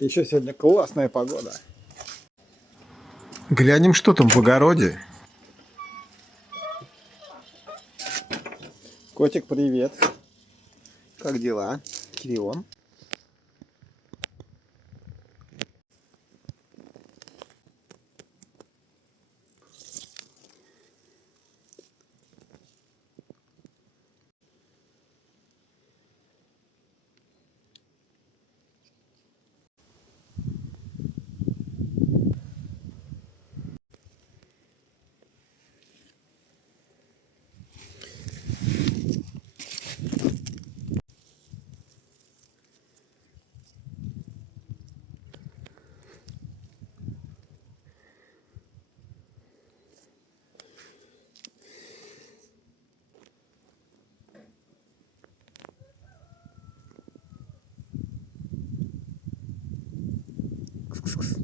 Еще сегодня классная погода. Глянем, что там в огороде. Котик, привет. Как дела? Кирион. Кс-кс-кс.